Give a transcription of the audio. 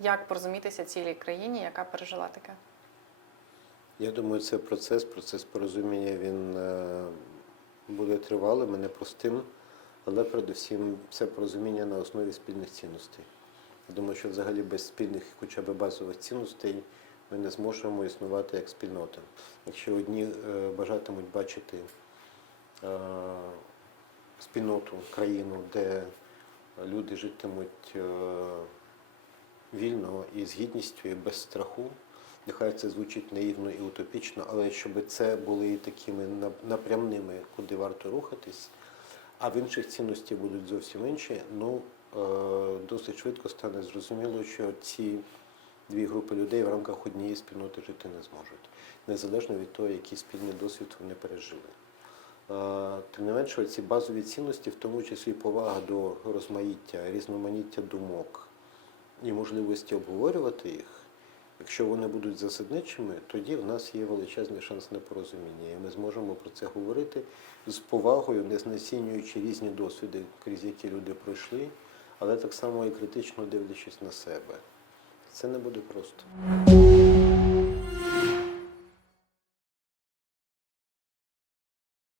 Як порозумітися цілій країні, яка пережила таке? Я думаю, це процес, процес порозуміння він е, буде тривалим і непростим, але передусім це порозуміння на основі спільних цінностей. Я думаю, що взагалі без спільних хоча б базових цінностей ми не зможемо існувати як спільнота. Якщо одні е, бажатимуть бачити е, спільноту, країну, де люди житимуть е, вільно і з гідністю, і без страху, Нехай це звучить наївно і утопічно, але щоб це були такими нап- напрямними, куди варто рухатись, а в інших цінності будуть зовсім інші, ну е, досить швидко стане зрозуміло, що ці дві групи людей в рамках однієї спільноти жити не зможуть, незалежно від того, який спільний досвід вони пережили. Е, Тим не менше, ці базові цінності, в тому числі повага до розмаїття, різноманіття думок і можливості обговорювати їх. Якщо вони будуть засадничими, тоді в нас є величезний шанс на порозуміння, і ми зможемо про це говорити з повагою, не знецінюючи різні досвіди, крізь які люди пройшли, але так само і критично дивлячись на себе. Це не буде просто.